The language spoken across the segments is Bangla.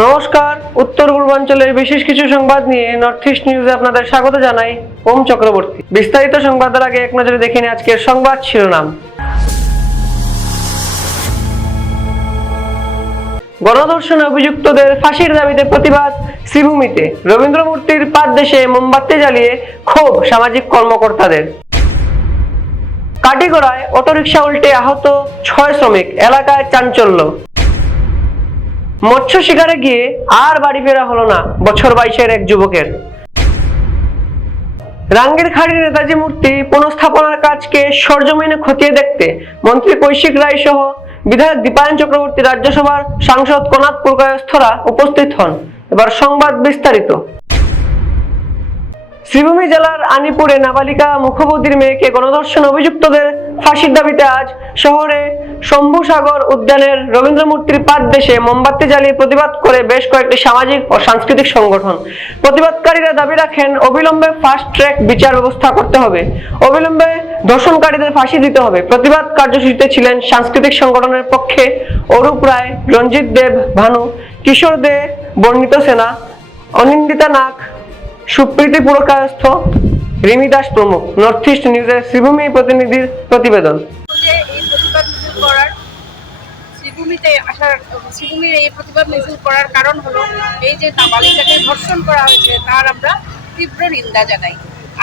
নমস্কার। উত্তর পূর্বাঞ্চলের বিশেষ কিছু সংবাদ নিয়ে নর্থ ইস্ট নিউজে আপনাদের স্বাগত জানাই ওম চক্রবর্তী। বিস্তারিত সংবাদের আগে এক নজরে দেখে নিন আজকের সংবাদ শিরোনাম। গণধর্ষণে অভিযুক্তদের ফাঁসির দাবিতে প্রতিবাদ শ্রীভূমিতে। রবীন্দ্র মূর্তির পাদদেশে মোমবাতি জ্বালিয়ে ক্ষোভ সামাজিক কর্মকর্তাদের। কাটিগড়ায় অটোরিকশা উল্টে আহত ছয় শ্রমিক, এলাকায় চাঞ্চল্য। মৎস্য শিকারে গিয়ে আর বাড়ি ফেরা হলো না বছর বাইশের এক যুবকের। রাঙ্গের খাড়ি নেতাজি মূর্তি পুনঃস্থাপনার কাজকে সরজমিনে খতিয়ে দেখতে মন্ত্রী কৈশিক রায় সহ বিধায়ক দীপায়ন চক্রবর্তী রাজ্যসভার সাংসদ কনাথ পুরকায়স্থরা উপস্থিত হন। এবার সংবাদ বিস্তারিত। শ্রীভূমি জেলার আনিপুরে নাবালিকা মুখবধির মেয়েকে গণধর্ষণ অভিযুক্তদের ফাঁসির দাবিতে আজ শহরে শম্ভুসাগর উদ্যানের রবীন্দ্র মূর্তির পাদদেশে মোমবাতি জ্বালিয়ে প্রতিবাদ করে বেশ কয়েকটি সামাজিক ও সাংস্কৃতিক সংগঠন। প্রতিবাদকারীরা দাবি রাখেন, অবিলম্বে ফাস্ট ট্র্যাক বিচার ব্যবস্থা করতে হবে। অবিলম্বে ধর্ষণকারীদের ফাঁসি দিতে হবে। প্রতিবাদ কার্যসূচিতে ছিলেন সাংস্কৃতিক সংগঠনের পক্ষে অরূপ রায়, রঞ্জিত দেব ভানু, কিশোর দে, বর্ণিত সেনা, অনিন্দিতা নাগ সুপ্রীতি পুরকায়স্থ রিমি দাস প্রমুখ নর্থ ইস্ট নিউজের শ্রীভূমি প্রতিনিধির প্রতিবেদন। করার শ্রীভূমিতে আসার, শ্রীভূমির এই প্রতিবাদ মিছিল করার কারণ হলো এই যে নাবালিকাকে ধর্ষণ করা হয়েছে, তার আমরা তীব্র নিন্দা জানাই।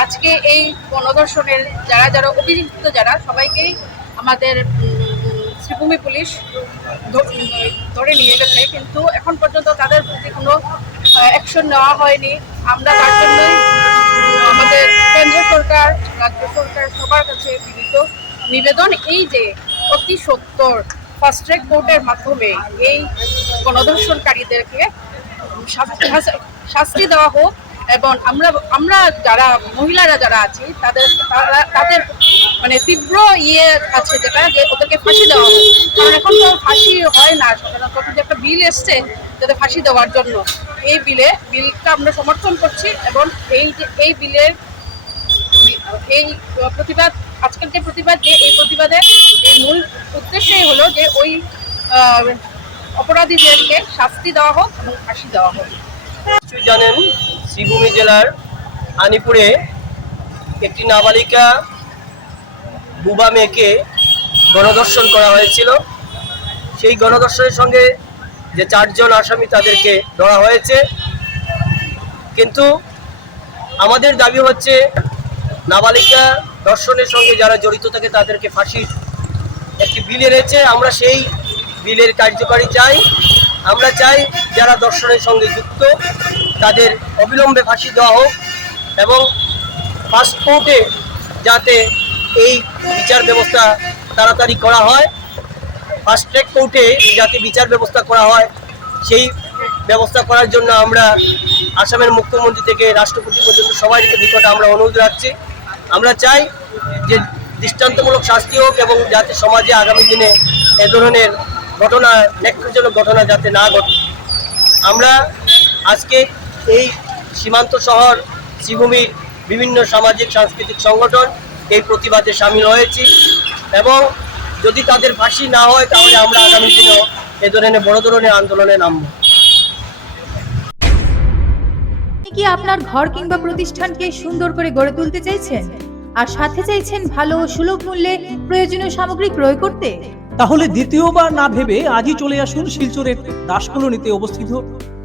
আজকে এই গণধর্ষণের যারা যারা অভিযুক্ত যারা, সবাইকেই আমাদের শ্রীভূমি পুলিশ ধরে নিয়ে গেছে। কিন্তু এখন পর্যন্ত তাদের প্রতি কোনো অ্যাকশন নেওয়া হয়নি। আমরা তার জন্যই আমাদের কেন্দ্র সরকার, রাজ্য সরকার সবার কাছে বিনীত নিবেদন এই যে অতি সত্তর ফাস্ট ট্র্যাক কোর্টের মাধ্যমে এই গণধর্ষণকারীদেরকে শাস্তি দেওয়া হোক এবং আমরা আমরা যারা, মহিলারা যারা আছি, তাদের তাদের মানে তীব্র ইয়ে আছে যেটা, যে ওদেরকে ফাঁসি দেওয়া হোক কারণ এখন তো ফাঁসি হয় না, সাধারণত কিন্তু একটা বিল এসছে যাতে ফাঁসি দেওয়ার জন্য। এই বিলে, বিলটা আমরা সমর্থন করছি এবং এই যে, এই বিলের এই প্রতিবাদ, আজকের যে প্রতিবাদ, যে এই প্রতিবাদের এই মূল উদ্দেশ্যই হলো যে ওই অপরাধীদেরকে শাস্তি দেওয়া হোক এবং ফাঁসি দেওয়া হোক। নিশ্চয়ই জানেন, শ্রীভূমি জেলার আনিপুরে একটি নাবালিকা বুবা মেয়েকে গণধর্ষণ করা হয়েছিল। সেই গণধর্ষণের সঙ্গে যে চারজন আসামি তাদেরকে ধরা হয়েছে। কিন্তু আমাদের দাবি হচ্ছে, নাবালিকা ধর্ষণের সঙ্গে যারা জড়িত থাকে তাদেরকে ফাঁসির একটি বিল এনেছে। আমরা সেই বিলের কার্যকারী চাই। আমরা চাই যারা দর্শনের সঙ্গে যুক্ত, তাদের অবিলম্বে ফাঁসি দেওয়া হোক এবং পাসপোর্টে যাতে এই বিচার ব্যবস্থা তাড়াতাড়ি করা হয়। ফাস্ট ট্র্যাক কোর্টে যাতে বিচার ব্যবস্থা করা হয়, সেই ব্যবস্থা করার জন্য আমরা আসামের মুখ্যমন্ত্রী থেকে রাষ্ট্রপতি পর্যন্ত সবাই নিকটে আমরা অনুরোধ রাখছি। আমরা চাই যে দৃষ্টান্তমূলক শাস্তি হোক এবং যাতে সমাজে আগামী দিনে এ ধরনের ঘটনা নেকজনক ঘটনা যাতে না ঘটে। আমরা আজকে এই সীমান্ত শহর, শ্রীভূমির বিভিন্ন সামাজিক, সাংস্কৃতিক সংগঠন এই প্রতিবাদে সামিল হয়েছি। এবং যদি তাদের ফাঁসি না হয় তাহলে আমরা আগামী দিনেও এ ধরনের বড় ধরনের আন্দোলনে নামবো। কি আপনার ঘর কিংবা প্রতিষ্ঠানকে সুন্দর করে গড়ে তুলতে চাইছেন? আর সাথে চাইছেন ভালো ও সুলভ মূল্যে প্রয়োজনীয় সামগ্রী ক্রয় করতে? তাহলে দ্বিতীয়বার না ভেবে আজই চলে আসুন শিলচরের দাসকলোনিতে অবস্থিত।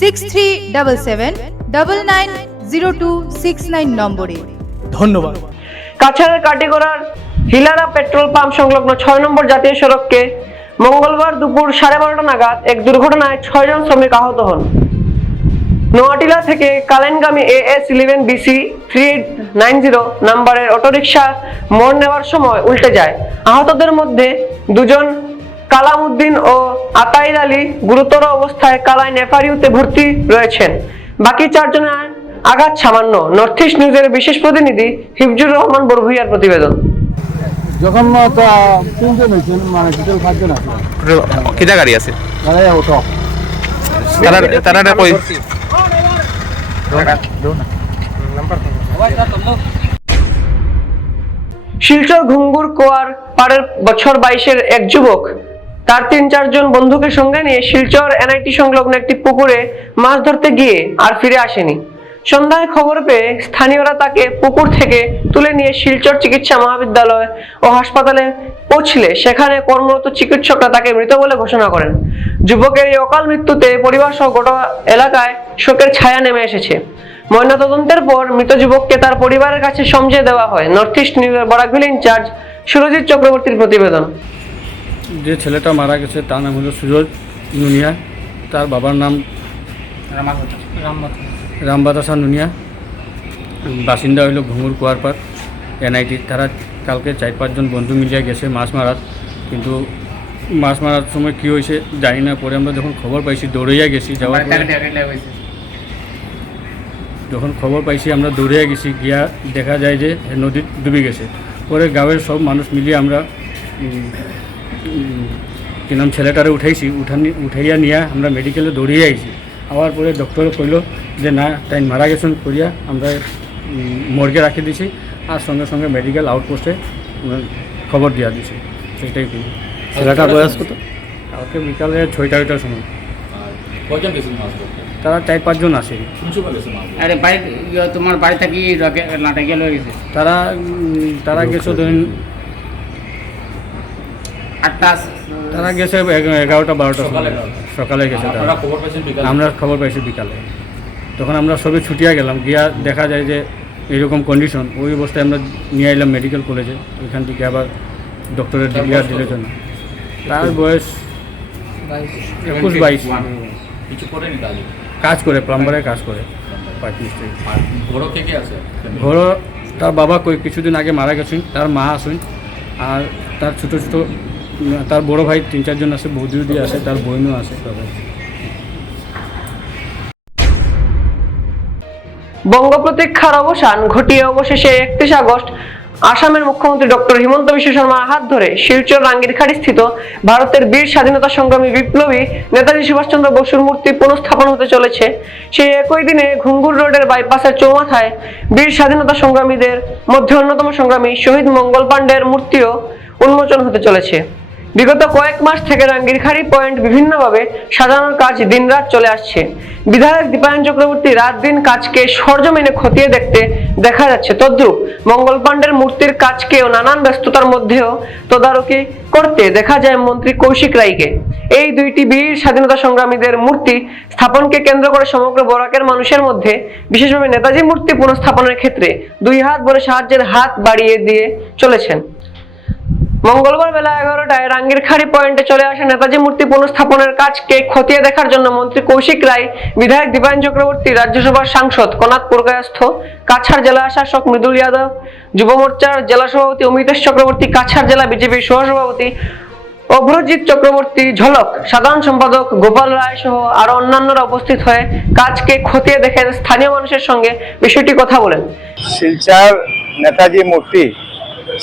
six three double seven double nine zero two six nine নম্বরে। ধন্যবাদ। কাছাড়ের কাটিগড়ার হিলারা পেট্রোল পাম্প সংলগ্ন ছয় নম্বর জাতীয় সড়ককে মঙ্গলবার দুপুর সাড়ে বারোটা নাগাদ এক দুর্ঘটনায় ছয়জন শ্রমিক আহত হন। নোয়াটিলা থেকে কালেনগামী A S eleven BC three nine zero নাম্বারের অটোরিকশা মোড় নেওয়ার সময় উল্টে যায়। আহতদের মধ্যে দুজন কালাম উদ্দিন ও আতাইর আলী গুরুতর অবস্থায় কালাই নেফারিউতে ভর্তি রয়েছেন। বাকি চারজনের আঘাত সামান্য। নর্থ ইস্ট নিউজের বিশেষ প্রতিনিধি হিফজুর রহমান বরভুইয়ার প্রতিবেদন। যখন তিনজন হয়েছেন মানে টোটাল পাঁচজন আছে। কেটা গাড়ি আছে? তারা ওটো তারা তারা কই? শিলচর ঘুঙ্গুর কোয়ার পাড়ের বছর বাইশের এক যুবক তার তিন চারজন বন্ধুকে সঙ্গে নিয়ে শিলচর এনআইটি সংলগ্ন একটি পুকুরে মাছ ধরতে গিয়ে আর ফিরে আসেনি। সন্ধ্যায় খবর পেয়ে স্থানীয়রা তাকে পুকুর থেকে তুলে নিয়ে শিলচর চিকিৎসা মহাবিদ্যালয় ও হাসপাতালে পৌঁছলে সেখানে কর্মরত চিকিৎসকরা তাকে মৃত বলে ঘোষণা করেন। যুবকের এই অকাল মৃত্যুতে পরিবার সহ গোটা এলাকায় শোকের ছায়া নেমে এসেছে। ময়নাতদন্তের পর মৃত যুবককে তার পরিবারের কাছে সমঝে দেওয়া হয়। নর্থ ইস্ট নিউজের বরাকভিল ইনচার্জ সুরজিৎ চক্রবর্তীর প্রতিবেদন। যে ছেলেটা মারা গেছে, তার নাম হলো সুরজ নুনিয়া। তার বাবার নাম রামবাতাসা নুনিয়া। বাসিন্দা হইল ঘুঙুর কুয়ারপাড় এনআইটি তারা কালকে চার পাঁচজন বন্ধু মিলিয়ে গেছে মাছ মারার। কিন্তু মাছ মারার সময় কী হয়েছে জানি না। পরে আমরা যখন খবর পাইছি, দৌড়াইয়া গেছি, যাওয়ার যখন খবর পাইছি, আমরা দৌড়িয়ে গেছি, গিয়া দেখা যায় যে নদী ডুবে গেছে। পরে গাঁয়ের সব মানুষ মিলিয়ে আমরা কি নাম ছেলেটারে উঠাইছি উঠানি উঠাইয়া নিয়ে আমরা মেডিকেলে দৌড়িয়ে আইছি। আবার পরে ডক্টরে কইল যে না তাই মারা গেছেন করিয়া আমরা মর্গে রাখি দিছি আর সঙ্গে সঙ্গে মেডিকেল আউটপোস্টে খবর দিয়া দিছি। সেটাই করি ছেলেটার বয়স কত? কালকে বিকালে ছয়টা ছয়টার সময়। তারা চার পাঁচজন আসে? আরে বাড়ি ইয়ে, তোমার বাড়ি থাকি লয়ে গেছে? তারা তারা গেছে ধরুন আটটা তারা গেছে এগ- এগারোটা বারোটা সকালে? সকালে গেছে তারা। আমরা খবর পাইছি বিকালে। তখন আমরা সবে ছুটিয়া গেলাম গিয়া দেখা যায় যে এরকম কন্ডিশন ওই অবস্থায় আমরা নিয়ে এলাম মেডিকেল কলেজে ওইখান থেকে আবার ডক্টরের ডিক্লিয়ার দিলে জন্য তার বয়স একুশ বাইশ। কাজ কাজ করে প্লাম্বারে কাজ করে। ঘর তার বাবা কই কিছুদিন আগে মারা গেছেন তার মা আসুন আর তার ছোটো ছোটো তার বড় ভাই তিন চারজন আছে বৌদি আছে তার বোনও আছে সবাই। বঙ্গপ্রতীক্ষার অবসান ঘটিয়ে অবশেষে একত্রিশ আগস্ট আসামের মুখ্যমন্ত্রী ডক্টর হিমন্ত বিশ্ব শর্মার হাত ধরে শিলচর রাঙ্গিরখাড়ি স্থিত ভারতের বীর স্বাধীনতা সংগ্রামী বিপ্লবী নেতাজি সুভাষচন্দ্র বসুর মূর্তি পুনঃস্থাপন হতে চলেছে। সেই একই দিনে ঘুঙ্গুর রোডের বাইপাসের চৌমাথায় বীর স্বাধীনতা সংগ্রামীদের মধ্যে অন্যতম সংগ্রামী শহীদ মঙ্গল পাণ্ডের মূর্তিও উন্মোচন হতে চলেছে। বিগত কয়েক মাস থেকে রাঙ্গিরখাড়ি পয়েন্ট বিভিন্নভাবে সাজানোর কাজ দিনরাত চলে আসছে। বিধায়ক দীপায়ন চক্রবর্তী রাত দিন কাজকে সরজমিনে খতিয়ে দেখতে দেখা যাচ্ছে। তদ্রুপ মঙ্গল পাণ্ডের মূর্তির কাজকেও নানান ব্যস্ততার মধ্যেও তদারকি করতে দেখা যায় মন্ত্রী কৌশিক রায়কে। এই দুইটি বীর স্বাধীনতা সংগ্রামীদের মূর্তি স্থাপনকে কেন্দ্র করে সমগ্র বরাকের মানুষের মধ্যে, বিশেষভাবে নেতাজি মূর্তি পুনঃস্থাপনের ক্ষেত্রে দুই হাত ভরে সাহায্যের হাত বাড়িয়ে দিয়ে চলেছেন। মঙ্গলবার বেলা এগারোটায় রাঙ্গিরখাড়ি পয়েন্টে চলে আসে নেতাজি মূর্তি পুনঃস্থাপনের কাজকে খতিয়ে দেখার জন্য মন্ত্রী কৌশিক রায়, বিধায়ক দীপায়ন চক্রবর্তী, রাজ্যসভার সাংসদ কনাথ পুরকায়স্থ কাছাড় জেলা শাসক মৃদুল যাদব, যুব মোর্চার জেলা সভাপতি অমিতেশ চক্রবর্তী, কাছাড় জেলা বিজেপির সহসভাপতি অভ্রজিৎ চক্রবর্তী, ঝলক, সাধারণ সম্পাদক গোপাল রায় সহ আরও অন্যান্যরা উপস্থিত হয়ে কাজকে খতিয়ে দেখে স্থানীয় মানুষের সঙ্গে বিষয়টি কথা বলেন। শিলচার নেতাজি মূর্তি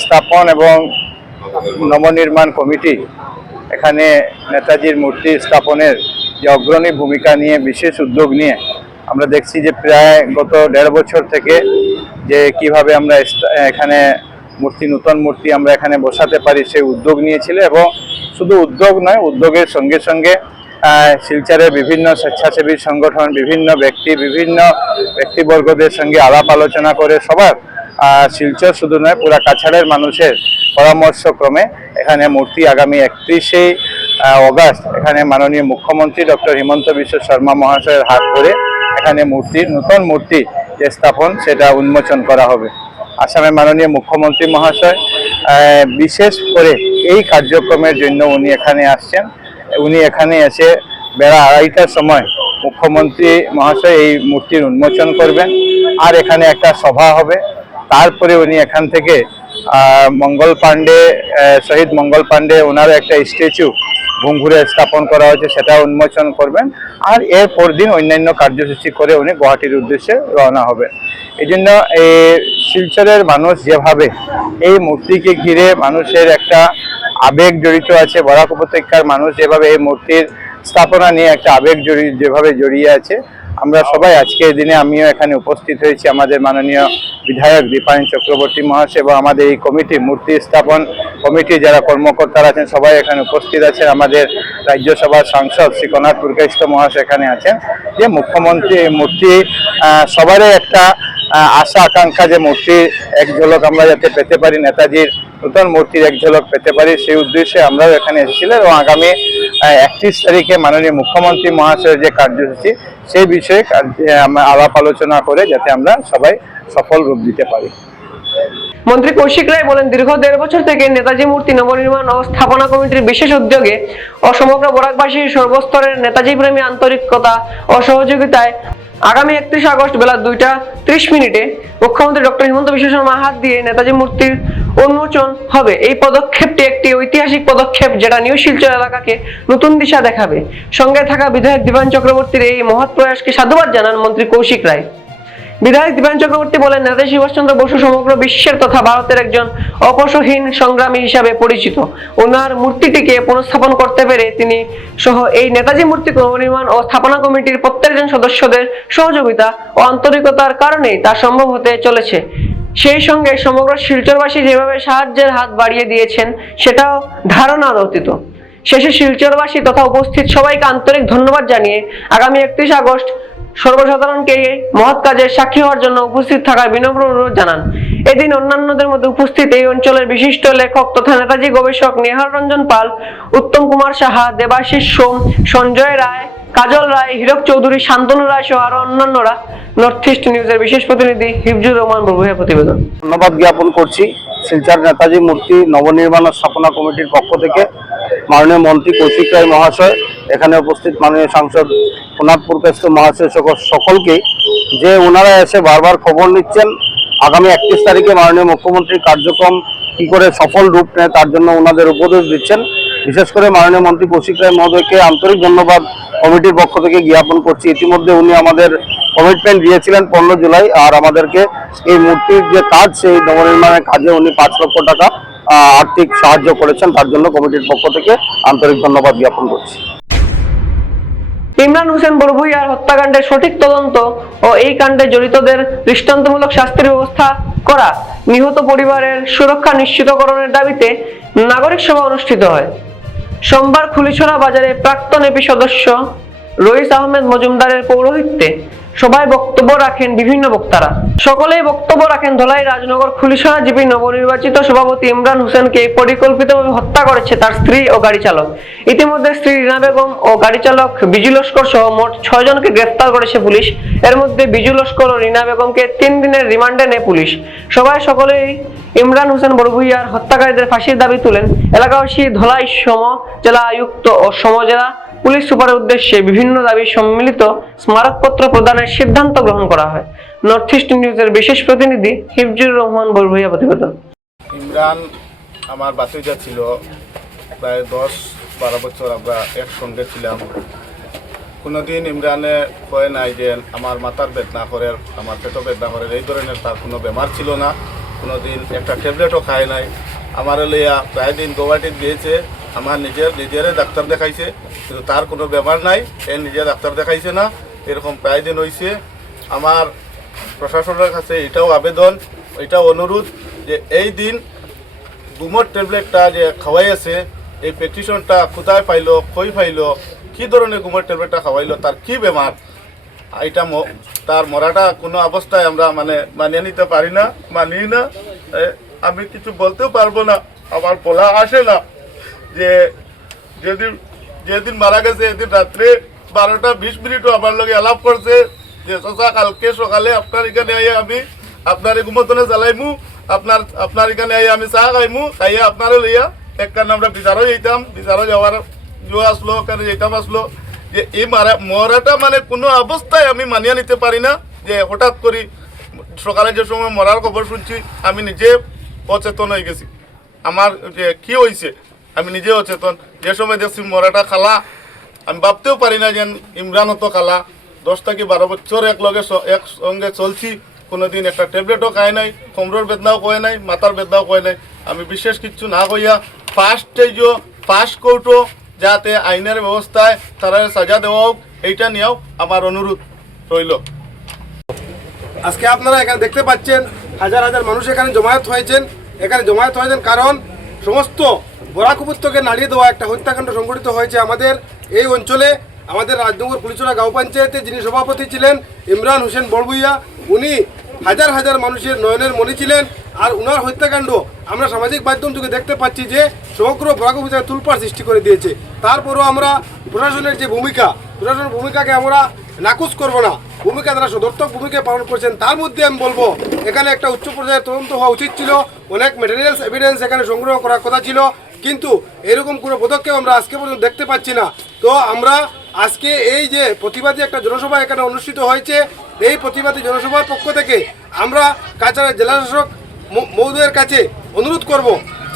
স্থাপন এবং নবনির্মাণ কমিটি এখানে নেতাজির মূর্তি স্থাপনের যে অগ্রণী ভূমিকা নিয়ে, বিশেষ উদ্যোগ নিয়ে আমরা দেখছি যে প্রায় গত দেড় বছর থেকে যে কীভাবে আমরা এখানে মূর্তি, নতুন মূর্তি আমরা এখানে বসাতে পারি সেই উদ্যোগ নিয়েছিল এবং শুধু উদ্যোগ নয়, উদ্যোগের সঙ্গে সঙ্গে শিলচরের বিভিন্ন স্বেচ্ছাসেবী সংগঠন, বিভিন্ন ব্যক্তি, বিভিন্ন ব্যক্তিবর্গদের সঙ্গে আলাপ আলোচনা করে সবার শিলচর শুধু নয়, পুরা কাছাড়ের মানুষের পরামর্শক্রমে এখানে মূর্তি আগামী একত্রিশে অগাস্ট এখানে মাননীয় মুখ্যমন্ত্রী ডক্টর হিমন্ত বিশ্ব শর্মা মহাশয়ের হাত ধরে এখানে মূর্তির নতুন মূর্তি যে স্থাপন সেটা উন্মোচন করা হবে। আসামের মাননীয় মুখ্যমন্ত্রী মহাশয় বিশেষ করে এই কার্যক্রমের জন্য উনি এখানে আসছেন। উনি এখানে এসে বেলা আড়াইটার সময় মুখ্যমন্ত্রী মহাশয় এই মূর্তির উন্মোচন করবেন। আর এখানে একটা সভা হবে। তারপরে উনি এখান থেকে মঙ্গল পাণ্ডে শহীদ মঙ্গল পাণ্ডে, ওনারও একটা স্ট্যাচু ভুঙ্গুরে স্থাপন করা হয়েছে সেটা উন্মোচন করবেন। আর এর পরদিন অন্যান্য কার্যসূচি করে উনি গুয়াহাটির উদ্দেশ্যে রওনা হবে। এই জন্য এই শিলচরের মানুষ যেভাবে এই মূর্তিকে ঘিরে মানুষের একটা আবেগ জড়িত আছে, বরাক উপত্যকার মানুষ যেভাবে এই মূর্তির স্থাপনা নিয়ে একটা আবেগ জড়িয়ে যেভাবে জড়িয়ে আছে আমরা সবাই আজকের দিনে আমিও এখানে উপস্থিত হয়েছি আমাদের মাননীয় বিধায়ক দীপায়ন চক্রবর্তী মহাশয় এবং আমাদের এই কমিটি মূর্তি স্থাপন কমিটি যারা কর্মকর্তারা আছেন, সবাই এখানে উপস্থিত আছেন। আমাদের রাজ্যসভার সাংসদ শ্রী কনাথ মহাশয় এখানে আছেন। যে মুখ্যমন্ত্রী মূর্তি সবারই একটা আশা আকাঙ্ক্ষা যে মূর্তি এক ঝলক আমরা যাতে পেতে পারি, নেতাজির নতুন মূর্তির এক ঝলক পেতে পারি, সেই উদ্দেশ্যে আমরাও এখানে এসেছিলাম এবং আগামী একত্রিশ তারিখে মাননীয় মুখ্যমন্ত্রী মহাশয়ের যে কার্যসূচি, সেই বিষয়ে আলাপ আলোচনা করে যাতে আমরা সবাই সফল রূপ দিতে পারি। মন্ত্রী কৌশিক রায় বলেন, দীর্ঘ দেড় বছর থেকে নেতাজি মূর্তি নবনির্মাণ ও স্থাপনা কমিটির বিশেষ উদ্যোগে ও সমগ্র বরাকবাসীর সর্বস্তরের নেতাজি প্রেমী আন্তরিকতা ও সহযোগিতায় আগামী একত্রিশ আগস্ট বেলা দুইটা ত্রিশ মিনিটে মুখ্যমন্ত্রী ডক্টর হিমন্ত বিশ্ব শর্মা হাত দিয়ে নেতাজি মূর্তির উন্মোচন হবে। এই পদক্ষেপটি একটি ঐতিহাসিক পদক্ষেপ যেটা নিউ শিলচর এলাকাকে নতুন দিশা দেখাবে। সঙ্গে থাকা বিধায়ক দীপান চক্রবর্তীর এই মহৎ প্রয়াসকে সাধুবাদ জানান মন্ত্রী কৌশিক রায়। বিধায়ক দীপায়ন চক্রবর্তী বলেন, নেতাজি সুভাষচন্দ্র বসু সমগ্র বিশ্বের তথা ভারতের একজন অপসহীন সংগ্রামী হিসাবে পরিচিত। ওনার মূর্তিটিকে পুনঃস্থাপন করতে পেরে তিনি সহ এই নেতাজি মূর্তি পুনর্নির্মাণ ও স্থাপনা কমিটির প্রত্যেকজন সদস্যদের সহযোগিতা ও আন্তরিকতার কারণেই তা সম্ভব হতে চলেছে। সেই সঙ্গে সমগ্র শিলচরবাসী যেভাবে সাহায্যের হাত বাড়িয়ে দিয়েছেন, সেটাও ধারণার অতীত। শেষে শিলচরবাসী তথা উপস্থিত সবাইকে আন্তরিক ধন্যবাদ জানিয়ে আগামী একত্রিশ আগস্ট সর্বসাধারণকে মহৎ কাজের সাক্ষী হওয়ার জন্য উপস্থিত থাকার বিনম্র অনুরোধ জানান। এদিন অন্যান্যদের মধ্যে উপস্থিত এই অঞ্চলের বিশিষ্ট লেখক তথা নেতাজি গবেষক নেহার রঞ্জন পাল, উত্তম কুমার সাহা, দেবাশিস সোম, সঞ্জয় রায় কাজল রায়, হীরক চৌধুরী, শান্তনু রায় সহ আরও অন্যান্যরা নর্থ ইস্ট নিউজের বিশেষ প্রতিনিধি হিফজুর রহমান বড়ুয়া প্রতিবেদন। ধন্যবাদ জ্ঞাপন করছি। শিলচর নেতাজি মূর্তি নবনির্মাণ স্থাপনা কমিটির পক্ষ থেকে মাননীয় মন্ত্রী কৌশিক রায় মহাশয়, এখানে উপস্থিত মাননীয় সাংসদ কোনাথ পুরকাস্ত মহাশয় সকল- সকলকেই, যে ওনারা এসে বারবার খবর নিচ্ছেন, আগামী একত্রিশ তারিখে মাননীয় মুখ্যমন্ত্রীর কার্যক্রম কি করে সফল রূপ নেয় তার জন্য ওনাদের উপদেশ দিচ্ছেন। বিশেষ করে মাননীয় মন্ত্রী কৌশিক রায় মহোদয়কে আন্তরিক ধন্যবাদ কমিটির পক্ষ থেকে জ্ঞাপন করছি। ইতিমধ্যে উনি আমাদের কমিটমেন্ট দিয়েছিলেন পনেরো জুলাই, আর আমাদেরকে এই মূর্তির যে কাজ, সেই নবনির্মাণের কাজে উনি পাঁচ লক্ষ টাকা আর্থিক সাহায্য করেছেন। তার জন্য কমিটির পক্ষ থেকে আন্তরিক ধন্যবাদ জ্ঞাপন করছি। ইমরান হোসেন বড়ভুইয়ার হত্যাকাণ্ডের সঠিক তদন্ত ও এই কাণ্ডে জড়িতদের দৃষ্টান্তমূলক শাস্তির ব্যবস্থা করা নিহত পরিবারের সুরক্ষা নিশ্চিতকরণের দাবিতে নাগরিক সভা অনুষ্ঠিত হয়। সোমবার খুলিছড়া বাজারে প্রাক্তন এপি সদস্য রইস আহমেদ মজুমদারের পৌরোহিত্যে সবাই বক্তব্য রাখেন বিভিন্ন বক্তারা। সকলেই বক্তব্য রাখেন ধলাই রাজনগর খুলিছড়া জিপি নবনির্বাচিত সভাপতি ইমরান হোসেনকে পরিকল্পিতভাবে হত্যা করেছে তার স্ত্রী ও গাড়ি চালক। ইতিমধ্যে স্ত্রী রিনা বেগম ও গাড়ি চালক বিজু লস্কর সহ মোট ছয় জনকে গ্রেফতার করেছে পুলিশ। এর মধ্যে বিজু লস্কর ও রিনা বেগমকে তিন দিনের রিমান্ডে নেয় পুলিশ। সবাই সকলেই ইমরান হোসেন বড়ভুইয়ার হত্যাকারীদের ফাঁসির দাবি তুলেন এলাকাবাসী ধলাই সম জেলা আয়ুক্ত ও সমজেলা পুলিশ সুপারের উদ্দেশ্যে বিভিন্ন দাবি সম্মিলিত স্মারকপত্র প্রদানের সিদ্ধান্ত গ্রহণ করা হয়। নর্থ ইস্ট নিউজের বিশেষ প্রতিনিধি হিফজুর রহমান বড়ভুইয়া প্রতিবেদন। ইমরান আমার বাতিজা ছিল, প্রায় দশ বারো বছর আমরা একসঙ্গে ছিলাম। কোনোদিন ইমরানে কয় নাই যে আমার মাথার বেদনা করে, আমার পেটও বেদনা করে, এই ধরনের তার কোনো বেমার ছিল না। কোনোদিন একটা ট্যাবলেটও খায় নাই। আমার লইয়া প্রায় দিন গৌহাটিত গিয়েছে। আমার নিজের, নিজেরে ডাক্তার দেখাইছে। কিন্তু তার কোনো বেমার নাই, এ নিজে ডাক্তার দেখাইছে না। এরকম প্রায় দিন হয়েছে আমার প্রশাসনের কাছে এটাও আবেদন, এটাও অনুরোধ যে এই দিন গুমর ট্যাবলেটটা যে খাওয়াইছে এই পেটিশনটা কোথায় পাইলো, কই পাইলো, কি ধরনের গুমর ট্যাবলেটটা খাওয়াইলো, তার কি বেমার এটা তার মরাটা কোনো অবস্থায় আমরা মানে মানিয়ে নিতে পারি না মানি না। আমি কিছু বলতেও পারব না। আমার বলা আসে না যে যেদিন যেদিন মারা গেছে, এদিন রাত্রে বারোটা বিশ মিনিটও আমার লগে আলাপ করছে যে, চাচা, কালকে সকালে আপনার এখানে আইয়া আমি আপনার ঘুমতনে জ্বালাইমু, আপনার আপনার এখানে আইয়া আমি চা খাইমু, খাইয়া আপনারে লইয়া একখান আমরা বিচারও যেতাম বিচারও যাওয়ার জো আসলো ওখানে যেতাম আসলো। যে এই মারা মরাটা মানে কোনো অবস্থায় আমি মানিয়ে নিতে পারি না। যে হঠাৎ করি সকালে যে সময় মরার খবর শুনছি, আমি নিজে অচেতন হয়ে গেছি। আমার যে কি হয়েছে আমি নিজে অচেতন। যে সময় দেখছি মরাটা খালা, আমি ভাবতেও পারি না যে ইমরানও তো খালা। দশ থেকে বারো বছর এক লগে স- একসঙ্গে চলছি। কোনোদিন একটা ট্যাবলেটও খায় নাই, কোমরের বেদনাও কয়ে নাই, মাথার বেদনাও কয় নাই। আমি বিশেষ কিছু না কইয়া ফার্স্ট স্টেজও ফার্স্ট কোর্টও যাতে আইনের ব্যবস্থায় তারা সাজা দেওয়া হোক এইটা নিয়েও আমার অনুরোধ রইল। আজকে আপনারা এখানে দেখতে পাচ্ছেন, হাজার হাজার মানুষ এখানে জমায়েত হয়েছেন। এখানে জমায়েত হয়েছেন কারণ সমস্ত বরাক উপত্যকে নাড়িয়ে দেওয়া একটা হত্যাকাণ্ড সংঘটিত হয়েছে আমাদের এই অঞ্চলে। আমাদের রাজনগর পুলিচরা গাঁও পঞ্চায়েতে যিনি সভাপতি ছিলেন, ইমরান হোসেন বড়বুইয়া, উনি হাজার হাজার মানুষের নয়নের মনে ছিলেন। আর উনার হত্যাকাণ্ড আমরা সামাজিক মাধ্যম থেকে দেখতে পাচ্ছি যে সমগ্র বরাক উপত্যকা তুলপার সৃষ্টি করে দিয়েছে। তারপরও আমরা প্রশাসনের যে ভূমিকা প্রশাসনের ভূমিকাকে আমরা নাকুচ করব না। ভূমিকা তারা সদর্থক ভূমিকা পালন করছেন, তার মধ্যে আমি বলব, এখানে একটা উচ্চ পর্যায়ের তদন্ত হওয়া উচিত ছিল। অনেক মেটেরিয়ালস এভিডেন্স এখানে সংগ্রহ করার কথা ছিল। কিন্তু এরকম কোনো পদক্ষেপ আমরা আজকে পর্যন্ত দেখতে পাচ্ছি না। তো আমরা আজকে এই যে প্রতিবাদী একটা জনসভা এখানে অনুষ্ঠিত হয়েছে, এই প্রতিবাদী জনসভার পক্ষ থেকে আমরা কাছাড়া জেলাশাসক মহোদয়ের কাছে অনুরোধ করব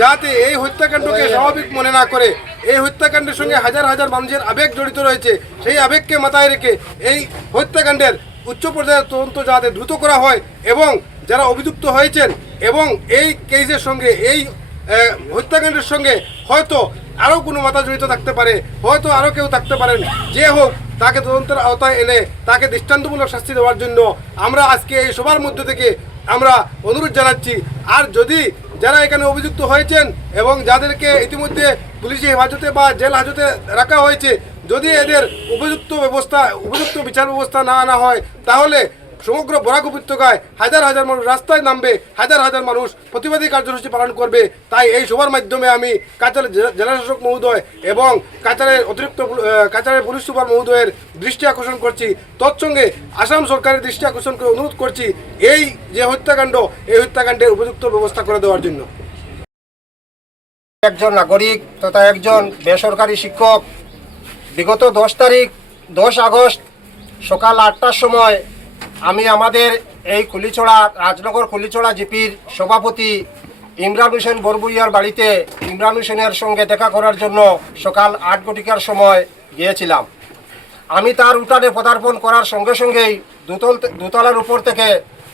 যাতে এই হত্যাকাণ্ডকে স্বাভাবিক মনে না করে। এই হত্যাকাণ্ডের সঙ্গে হাজার হাজার মানুষের আবেগ জড়িত রয়েছে। সেই আবেগকে মাথায় রেখে এই হত্যাকাণ্ডের উচ্চ পর্যায়ের তদন্ত যাতে দ্রুত করা হয় এবং যারা অভিযুক্ত হয়েছেন এবং এই কেসের সঙ্গে এই হত্যাকাণ্ডের সঙ্গে হয়তো আরও কোনো মাথা জড়িত থাকতে পারে হয়তো আরও কেউ থাকতে পারেন। যে হোক তাকে তদন্তের আওতায় এনে তাকে দৃষ্টান্তমূলক শাস্তি দেওয়ার জন্য আমরা আজকে এই সবার মধ্যে থেকে আমরা অনুরোধ জানাচ্ছি। আর যদি যারা এখানে অভিযুক্ত হয়েছেন এবং যাদেরকে ইতিমধ্যে পুলিশি হেফাজতে বা জেল হাজতে রাখা হয়েছে, যদি এদের উপযুক্ত ব্যবস্থা, উপযুক্ত বিচার ব্যবস্থা না আনা হয়, তাহলে সমগ্র বরাক উপত্যকায় হাজার হাজার মানুষ রাস্তায় নামবে হাজার হাজার মানুষ প্রতিবাদী কার্যসূচি পালন করবে। তাই এই সভার মাধ্যমে আমি জেলা- জেলাশাসক মহোদয় এবং কাছাড়ের অতিরিক্ত আহ, পুলিশ সুপার মহোদয়ের দৃষ্টি আকর্ষণ করছি। তৎসঙ্গে আসাম সরকারের দৃষ্টি আকর্ষণ করে অনুরোধ করছি এই যে হত্যাকাণ্ড এই হত্যাকাণ্ডের উপযুক্ত ব্যবস্থা করে দেওয়ার জন্য। একজন নাগরিক তথা একজন বেসরকারি শিক্ষক বিগত দশ তারিখ দশ আগস্ট সকাল আটটার সময় আমি আমাদের এই কুলিছড়া রাজনগর কুলিছড়া জিপির সভাপতি ইমরান হোসেন বরবুইয়ার বাড়িতে ইমরান হোসেনের সঙ্গে দেখা করার জন্য সকাল আট ঘটিকার সময় গিয়েছিলাম। আমি তার উঠানে পদার্পণ করার সঙ্গে সঙ্গেই দুতল, দোতলার উপর থেকে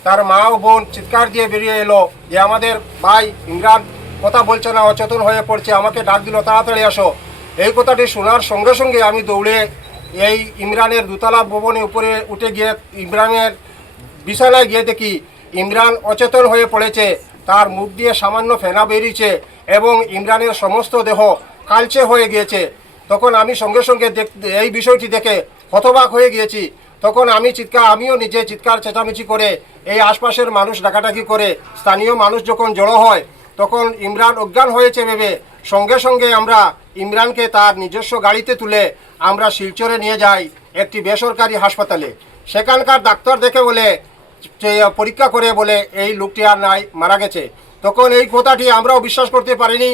তার মা ও বোন চিৎকার দিয়ে বেরিয়ে এলো যে আমাদের ভাই ইমরান কথা বলছে না, অচেতন হয়ে পড়ছে, আমাকে ডাক দিল, তাড়াতাড়ি আসো। এই কথাটি শোনার সঙ্গে সঙ্গে আমি দৌড়ে এই ইমরানের দোতলা ভবনে উপরে উঠে গিয়ে ইমরানের বিছানায় গিয়ে দেখি ইমরান অচেতন হয়ে পড়েছে। তার মুখ দিয়ে সামান্য ফেনা বেরিয়েছে এবং ইমরানের সমস্ত দেহ কালচে হয়ে গিয়েছে। তখন আমি সঙ্গে সঙ্গে এই বিষয়টি দেখে হতবাক হয়ে গিয়েছি। তখন আমি চিৎকার, আমিও নিজে চিৎকার চেঁচামেচি করে এই আশপাশের মানুষ ডাকাডাকি করে, স্থানীয় মানুষ যখন জড়ো হয়, তখন ইমরান অজ্ঞান হয়েছে ভেবে সঙ্গে সঙ্গে আমরা ইমরানকে তার নিজস্ব গাড়িতে তুলে আমরা শিলচরে নিয়ে যাই একটি বেসরকারি হাসপাতালে। সেখানকার ডাক্তার দেখে বলে পরীক্ষা করে বলে এই লোকটি আর নাই, মারা গেছে। তখন এই কথাটি আমরাও বিশ্বাস করতে পারিনি।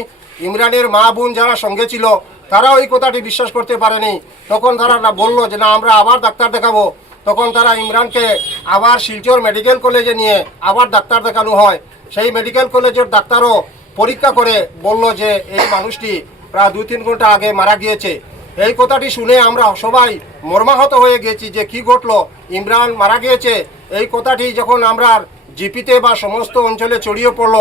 ইমরানের মা বোন যারা সঙ্গে ছিল, তারাও এই কথাটি বিশ্বাস করতে পারেনি। তখন তারা না বলল যে, না, আমরা আবার ডাক্তার দেখাবো। তখন তারা ইমরানকে আবার শিলচর মেডিকেল কলেজে নিয়ে আবার ডাক্তার দেখানো হয়। সেই মেডিকেল কলেজের ডাক্তারও পরীক্ষা করে বলল যে এই মানুষটি প্রায় দুই তিন ঘণ্টা আগে মারা গিয়েছে। এই কথাটি শুনে আমরা সবাই মর্মাহত হয়ে গেছি যে কি ঘটলো, ইমরান মারা গিয়েছে। এই কথাটি যখন আমরা জিপিতে বা সমস্ত অঞ্চলে ছড়িয়ে পড়ল,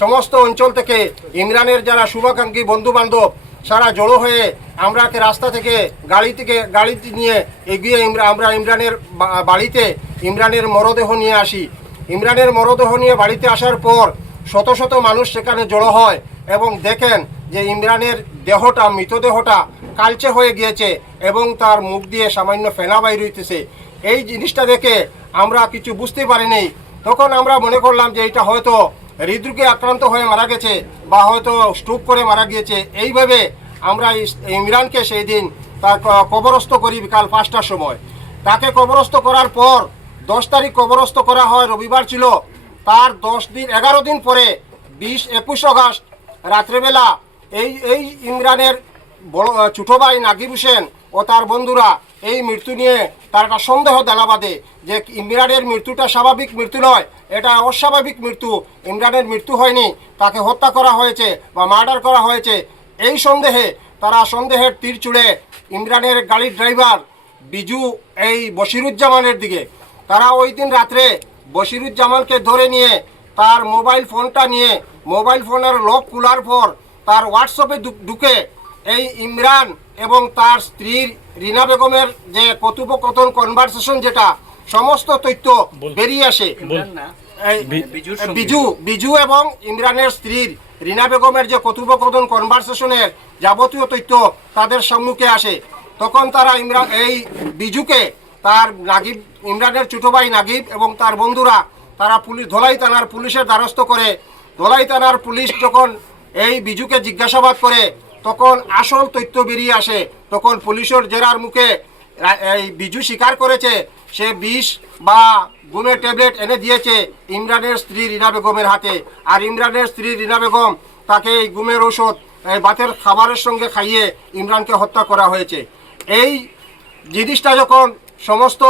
সমস্ত অঞ্চল থেকে ইমরানের যারা শুভাকাঙ্ক্ষী বন্ধু বান্ধব সারা জড়ো হয়ে আমরাকে রাস্তা থেকে গাড়ি থেকে গাড়িতে নিয়ে এগিয়ে আমরা ইমরানের বাড়িতে ইমরানের মরদেহ নিয়ে আসি। ইমরানের মরদেহ নিয়ে বাড়িতে আসার পর শত শত মানুষ সেখানে জড়ো হয় এবং দেখেন যে ইমরানের দেহটা, মৃতদেহটা কালচে হয়ে গিয়েছে এবং তার মুখ দিয়ে সামান্য ফেনা বাইর হইতেছে। এই জিনিসটা দেখে আমরা কিছু বুঝতে পারিনি। তখন আমরা মনে করলাম যে এটা হয়তো হৃদরোগে আক্রান্ত হয়ে মারা গেছে বা হয়তো স্ট্রোক করে মারা গিয়েছে। এইভাবে আমরা ইমরানকে সেই দিন তার কবরস্থ করি বিকাল পাঁচটার সময়। তাকে কবরস্থ করার পর দশ তারিখ কবরস্থ করা হয়, রবিবার ছিল। তার দশ দিন, এগারো দিন পরে, বিশ একুশ আগস্ট, রাত্রেবেলা এই এই ইমরানের বড় ছোটো ভাই নাগিব হোসেন ও তার বন্ধুরা এই মৃত্যু নিয়ে তার একটা সন্দেহ দেলা বাদে যে ইমরানের মৃত্যুটা স্বাভাবিক মৃত্যু নয়, এটা অস্বাভাবিক মৃত্যু। ইমরানের মৃত্যু হয়নি, তাকে হত্যা করা হয়েছে বা মার্ডার করা হয়েছে। এই সন্দেহে, তারা সন্দেহের তীর চুড়ে ইমরানের গাড়ির ড্রাইভার বিজু এই বশিরুজ্জামানের দিকে। তারা ওই দিন রাত্রে বশিরুজ্জামানকে ধরে নিয়ে তার মোবাইল ফোনটা নিয়ে মোবাইল ফোনের লক খোলার পর তার হোয়াটসঅ্যাপে ঢুকে এই ইমরান এবং তার স্ত্রীর রিনা বেগমের যে কথোপকথন কনভারসেশন যেটা সমস্ত তথ্য বেরিয়ে আসে। বিজু বিজু এবং ইমরানের স্ত্রীর রিনা বেগমের যে কথোপকথন কনভারসেশনের যাবতীয় তথ্য তাদের সম্মুখে আসে। তখন তারা ইমরান এই বিজুকে তার নাগিব, ইমরানের ছোট ভাই নাগিব এবং তার বন্ধুরা, তারা পুলিশ, ধলাই থানার পুলিশের দ্বারস্থ করে। ধলাই থানার পুলিশ যখন এই বিজুকে জিজ্ঞাসাবাদ করে, তখন আসল তথ্য বেরিয়ে আসে। তখন পুলিশের জেরার মুখে এই বিজু স্বীকার করেছে, সে বিষ বা গুমের ট্যাবলেট এনে দিয়েছে ইমরানের স্ত্রী রিনা বেগমের হাতে। আর ইমরানের স্ত্রী রিনা বেগম তাকে এই গুমের ঔষধ ভাতের খাবারের সঙ্গে খাইয়ে ইমরানকে হত্যা করা হয়েছে। এই জিনিসটা যখন সমস্ত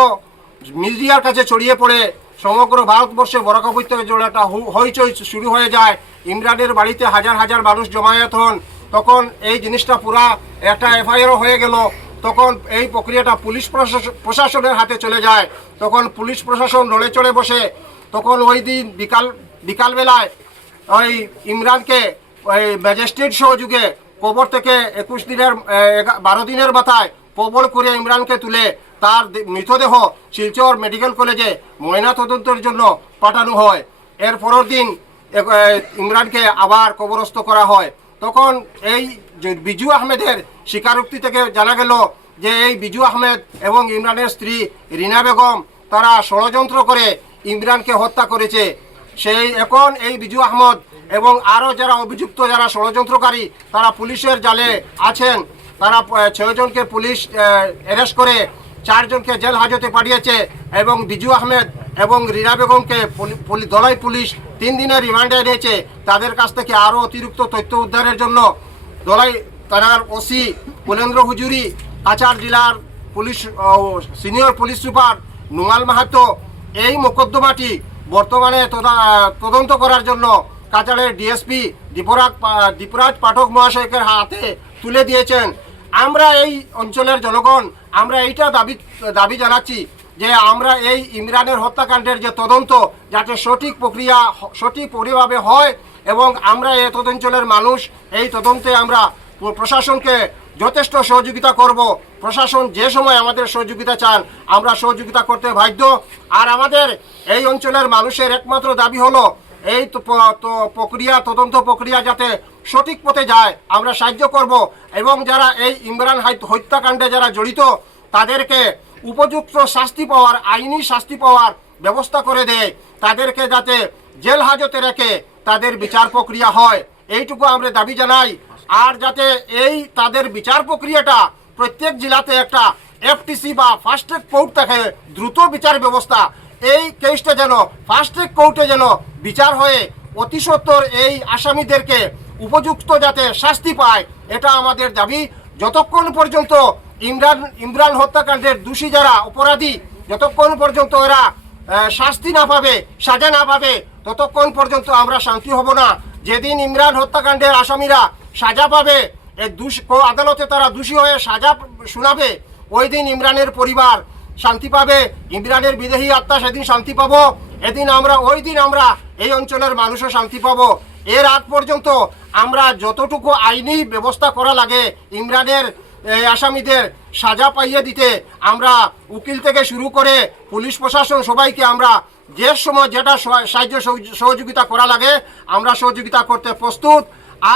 মিডিয়ার কাছে ছড়িয়ে পড়ে, সমগ্র ভারতবর্ষে বরাক উপত্যকা জুড়ে একটা হইচই শুরু হয়ে যায়। ইমরানের বাড়িতে হাজার হাজার মানুষ জমায়েত হন। তখন এই জিনিসটা পুরা একটা এফআইআরও হয়ে গেল। তখন এই প্রক্রিয়াটা পুলিশ প্রশাসন- প্রশাসনের হাতে চলে যায়। তখন পুলিশ প্রশাসন নড়ে চড়ে বসে। তখন ওই দিন বিকাল, বিকালবেলায় ওই ইমরানকে ওই ম্যাজিস্ট্রেট সহযোগে কবর থেকে একুশ দিনের বারো দিনের মাথায় প্রবল করে ইমরানকে তুলে তার মৃতদেহ শিলচর মেডিকেল কলেজে ময়না তদন্তের জন্য পাঠানো হয়। এর পরের দিন ইমরানকে আবার কবরস্থ করা হয়। তখন এই বিজু আহমেদের স্বীকারোক্তি থেকে জানা গেল যে এই বিজু আহমেদ এবং ইমরানের স্ত্রী রিনা বেগম তারা ষড়যন্ত্র করে ইমরানকে হত্যা করেছে। সেই এখন এই বিজু আহমদ এবং আরও যারা অভিযুক্ত, যারা ষড়যন্ত্রকারী, তারা পুলিশের জালে আছেন। তারা ছয়জনকে পুলিশ অ্যারেস্ট করে। চারজনকে জেল হাজতে পাঠিয়েছে এবং বিজু আহমেদ এবং রিনা বেগমকে দলাই পুলিশ তিন দিনের রিমান্ডে নিয়েছে তাদের কাছ থেকে আরও অতিরিক্ত তথ্য উদ্ধারের জন্য দলাই থানার ওসি কুলেন্দ্র হুজুরি, কাছাড় জেলার police senior police super Numal Mahato এই মোকদ্দমাটি বর্তমানে তদন্ত করার জন্য কাছাড়ের ডিএসপি দীপরাজ দীপরাজ পাঠক মহাশয়কের হাতে তুলে দিয়েছেন। আমরা এই অঞ্চলের জনগণ আমরা এইটা দাবি দাবি জানাচ্ছি যে আমরা এই ইমরানের হত্যাকাণ্ডের যে তদন্ত, যাতে সঠিক প্রক্রিয়া সঠিক পরিভাবে হয় এবং আমরা এই তদঞ্চলের মানুষ, এই তদন্তে আমরা প্রশাসনকে যথেষ্ট সহযোগিতা করব। প্রশাসন যে সময় আমাদের সহযোগিতা চান, আমরা সহযোগিতা করতে বাধ্য। আর আমাদের এই অঞ্চলের মানুষের একমাত্র দাবি হলো এই তো প্রক্রিয়া, তদন্ত প্রক্রিয়া যাতে সঠিক পথে যায়, আমরা সাহায্য করব। এবং যারা এই ইমরান হত্যাকাণ্ডে যারা জড়িত, তাদেরকে উপযুক্ত শাস্তি পাওয়ার, আইনি শাস্তি পাওয়ার ব্যবস্থা করে দেয়। তাদেরকে যাতে জেল হাজতে রেখে তাদের বিচার প্রক্রিয়া হয়। এইটুকু আমরা দাবি জানাই। আর যাতে এই তাদের বিচার প্রক্রিয়াটা প্রত্যেক জেলাতে একটা এফটিসি বা ফাস্ট ট্র্যাক কোর্ট থাকে দ্রুত বিচার ব্যবস্থা এই কেসটা যেন ফাস্ট ট্র্যাক কোর্টে যেন বিচার হয়ে অতি সত্বর এই আসামিদেরকে উপযুক্ত যাতে শাস্তি পায়, এটা আমাদের দাবি। যতক্ষণ পর্যন্ত ইমরান ইমরান হত্যাকাণ্ডের দোষী যারা অপরাধী, যতক্ষণ পর্যন্ত এরা শাস্তি না পাবে, সাজা না পাবে, ততক্ষণ পর্যন্ত আমরা শান্তি হব না। যেদিন ইমরান হত্যাকাণ্ডের আসামিরা সাজা পাবে আদালতে তারা দোষী হয়ে সাজা শোনাবে, ওই দিন ইমরানের পরিবার শান্তি পাবে। ইমরানের বিদেহী আত্মা সেদিন শান্তি পাবো। এদিন আমরা, ওই দিন আমরা এই অঞ্চলের মানুষও শান্তি পাবো। এর আগ পর্যন্ত আমরা যতটুকু আইনি ব্যবস্থা করা লাগে ইমরানের আসামিদের সাজা পাইয়ে দিতে আমরা উকিল থেকে শুরু করে পুলিশ প্রশাসন সবাইকে আমরা যে সময় যেটা সাহায্য সহযোগিতা করা লাগে, আমরা সহযোগিতা করতে প্রস্তুত।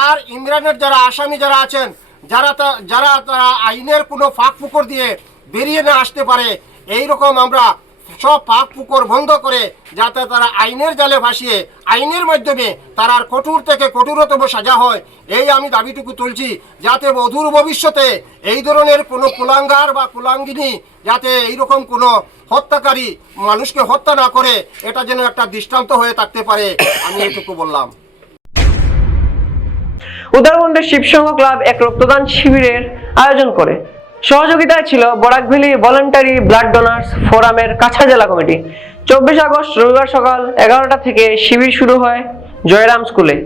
আর ইমরানের যারা আসামি যারা আছেন, যারা যারা তারা আইনের কোনো ফাঁক ফুকর দিয়ে বেরিয়ে না আসতে পারে। এই রকম আমরা সব পাক পুকুর বন্ধ করে যাতে তারা আইনের জালে ভাসিয়ে, আইনের মাধ্যমে তার আর কঠোর থেকে কঠোরতম সাজা হয়, এই আমি দাবিটুকু তুলছি। যাতে অদূর ভবিষ্যতে এই ধরনের কোনো কুলাঙ্গার বা কুলাঙ্গিনী যাতে এইরকম কোনো হত্যাকারী মানুষকে হত্যা না করে, এটা যেন একটা দৃষ্টান্ত হয়ে থাকতে পারে, আমি এটুকু বললাম। উদারবন্দের শিবসংঘ ক্লাব এক রক্তদান শিবিরের আয়োজন করে। সহযোগিতায় ছিল বরাকভ্যালি ভলেন্টারি ব্লাড ডোনার্স ফোরামের কাছা জেলা কমিটি। চব্বিশ আগস্ট রবিবার সকাল এগারোটা থেকে শিবির শুরু হয় জয়রাম স্কুলে।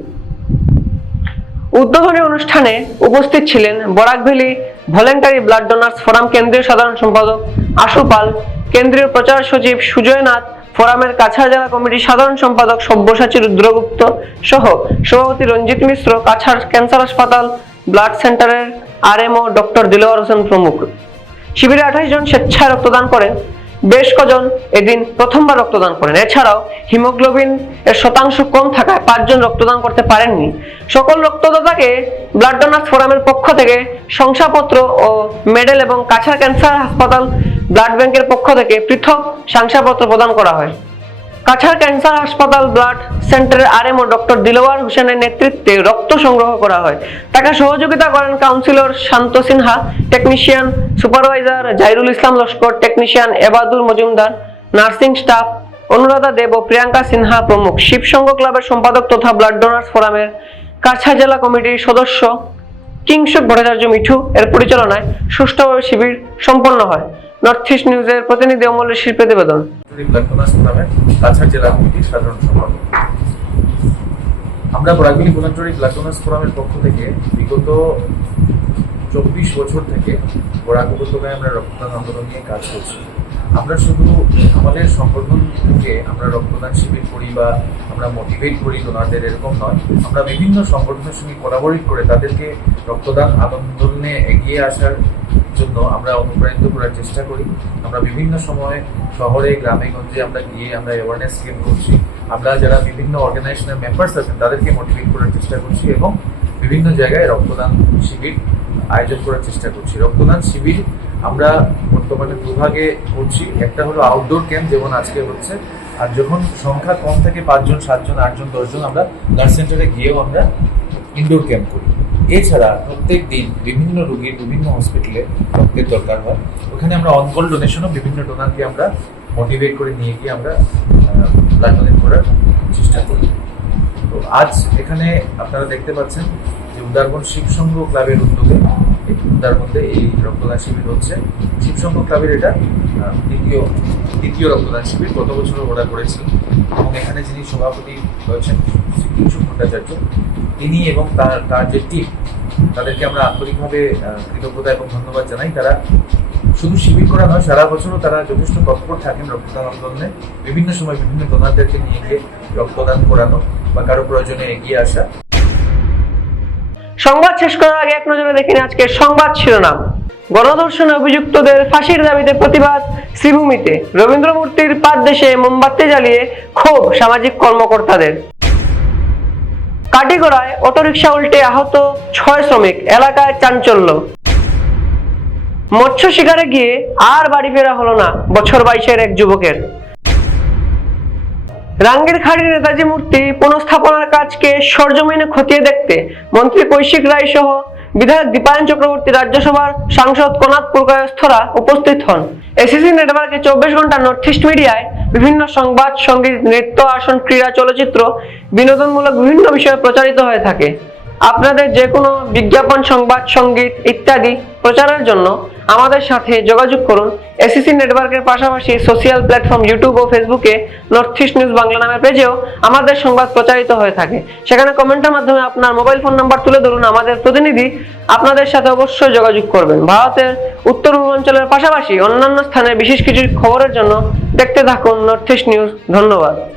উদ্বোধনী অনুষ্ঠানে উপস্থিত ছিলেন Barak Valley voluntary blood donors forum কেন্দ্রীয় সাধারণ সম্পাদক আশু পাল, কেন্দ্রীয় প্রচার সচিব সুজয় নাথ, ফোরামের কাছাড় জেলা কমিটির সাধারণ সম্পাদক সব্যসাচী রুদ্রগুপ্ত সহ সভাপতি রঞ্জিত মিশ্র, কাছাড় ক্যান্সার হাসপাতাল, ব্লাড সেন্টারের আরএমও ডক্টর দিলওয়ার হোসেন প্রমুখ। শিবিরে আঠাশ জন স্বেচ্ছায় রক্তদান করেন। বেশ কজন এদিন প্রথমবার রক্তদান করেন। এছাড়াও হিমোগ্লোবিন এর শতাংশ কম থাকায় পাঁচজন রক্তদান করতে পারেননি। সকল রক্তদাতাকে ব্লাড ডোনার্স ফোরামের পক্ষ থেকে শংসাপত্র ও মেডেল এবং কাছাড় ক্যান্সার হাসপাতাল ব্লাড ব্যাংকের পক্ষ থেকে পৃথক শংসাপত্র প্রদান করা হয়। কাছাড় ক্যান্সার হাসপাতাল ব্লাড সেন্টারের আরএমও ডক্টর দিলওয়ার হোসেনের নেতৃত্বে রক্ত সংগ্রহ করা হয়। তাকে সহযোগিতা করেন councillor Shanta Sinha, technician supervisor Jahirul Islam Laskar, technician Ebadul Majumdar, nursing staff Anuradha Deb ও প্রিয়াঙ্কা সিনহা প্রমুখ। শিবসংঘ ক্লাবের সম্পাদক তথা ব্লাড ডোনার্স ফোরামের কাছাড় জেলা কমিটির সদস্য কিংসুক ভট্টাচার্য মিঠু এর পরিচালনায় সুষ্ঠুভাবে শিবির সম্পন্ন হয়। নর্থ ইস্ট নিউজের প্রতিনিধি অমলের শিল্প প্রতিবেদন। আমরা বরাকবিলি বনাঞ্চলিক ডোনার্স ফোরামের পক্ষ থেকে বিগত চব্বিশ বছর থেকে বরাক উপত্যকায় আমরা রক্তদান আন্দোলন নিয়ে কাজ করছি। আমরা শুধু আমাদের সংগঠন থেকে আমরা রক্তদান শিবির করি বা আমরা মোটিভেট করি ডোনারদের এরকম নয়। আমরা বিভিন্ন সংগঠনের সঙ্গে কোলাবোরেট করে তাদেরকে রক্তদান আন্দোলনে এগিয়ে আসার জন্য আমরা অনুপ্রাণিত করার চেষ্টা করি। আমরা বিভিন্ন সময়ে শহরে, গ্রামে, গঞ্জে আমরা গিয়ে আমরা অ্যাওয়ারনেস ক্রিয়েট করছি। আমরা যারা বিভিন্ন অর্গানাইজেশনের মেম্বার্স আছেন, তাদেরকে মোটিভেট করার চেষ্টা করছি এবং বিভিন্ন জায়গায় রক্তদান শিবির আয়োজন করার চেষ্টা করছি। রক্তদান শিবির আমরা বর্তমানে দুভাগে করছি। একটা হলো আউটডোর ক্যাম্প যেমন আজকে হচ্ছে, আর যখন সংখ্যা কম থাকে পাঁচজন, সাতজন, আটজন, দশজন, আমরা ব্লাড সেন্টারে গিয়েও আমরা ইনডোর ক্যাম্প করি। এছাড়া প্রত্যেক দিন বিভিন্ন রোগীর বিভিন্ন হসপিটালে রক্তের দরকার হয়। ওখানে আমরা অনকল ডোনেশনও বিভিন্ন ডোনারকে আমরা মোটিভেট করে নিয়ে গিয়ে আমরা ব্লাড ডোনেট করার চেষ্টা করি। তো আজ এখানে আপনারা দেখতে পাচ্ছেন যে উদারবন শিবসংঘ ক্লাবের উদ্যোগে এই উদারবন্দে এই রক্তদান শিবির হচ্ছে ক্লাবের এটা দ্বিতীয় দ্বিতীয় রক্তদান শিবির গত বছরও ওরা এবং এখানে যিনি সভাপতি রয়েছেন ভট্টাচার্য, তিনি এবং তার তার যে টিম তাদেরকে আমরা আন্তরিকভাবে কৃতজ্ঞতা এবং ধন্যবাদ জানাই। তারা শুধু শিবির করা নয়, সারা বছরও তারা যথেষ্ট তৎপর থাকেন রক্তদান আন্দোলনে। বিভিন্ন সময় বিভিন্ন ডোনারদেরকে নিয়ে গিয়ে রক্তদান করানো বা কারও প্রয়োজনে এগিয়ে আসা। সংবাদ শেষ করার আগে এক নজরে দেখে নিন আজকের সংবাদ শিরোনাম। গণধর্ষণে অভিযুক্তদের ফাঁসির দাবিতে প্রতিবাদ শ্রীভূমিতে। রবীন্দ্র মূর্তির পাদ দেশে মোমবাতি জ্বালিয়ে ক্ষোভ সামাজিক কর্মকর্তাদের। কাটিগড়ায় অটোরিকশা উল্টে আহত ছয় শ্রমিক, এলাকায় চাঞ্চল্য। মৎস্য শিকারে গিয়ে আর বাড়ি ফেরা হলো না বছর বাইশের এক যুবকের। রাঙ্গের খাড়ি নেতাজি মূর্তি পুনঃস্থাপনার কাজকে সরজমিনে খতিয়ে দেখতে মন্ত্রী কৈশিক রায় সহ বিধায়ক দীপায়ন চক্রবর্তী রাজ্যসভার সাংসদ কনাথ পুরকায়স্থরা উপস্থিত হন। এসিসি নেটওয়ার্কে চব্বিশ ঘণ্টা নর্থ ইস্ট মিডিয়ায় বিভিন্ন সংবাদ, সংগীত, নৃত্য, আসন, ক্রীড়া, চলচ্চিত্র, বিনোদনমূলক বিভিন্ন বিষয়ে প্রচারিত হয়ে থাকে। আপনাদের যে কোনো বিজ্ঞাপন, সংবাদ, সংগীত ইত্যাদি প্রচারের জন্য আমাদের সাথে যোগাযোগ করুন। এসিসি নেটওয়ার্কের পাশাপাশি সোশ্যাল প্ল্যাটফর্ম ইউটিউব ও ফেসবুকে নর্থ ইস্ট নিউজ বাংলা নামের পেজেও আমাদের সংবাদ প্রচারিত হয়ে থাকে। সেখানে কমেন্টের মাধ্যমে আপনার মোবাইল ফোন নাম্বার তুলে ধরুন, আমাদের প্রতিনিধি আপনাদের সাথে অবশ্যই যোগাযোগ করবেন। ভারতের উত্তর পূর্বাঞ্চলের পাশাপাশি অন্যান্য স্থানে বিশেষ কিছু খবরের জন্য দেখতে থাকুন নর্থ ইস্ট নিউজ ধন্যবাদ।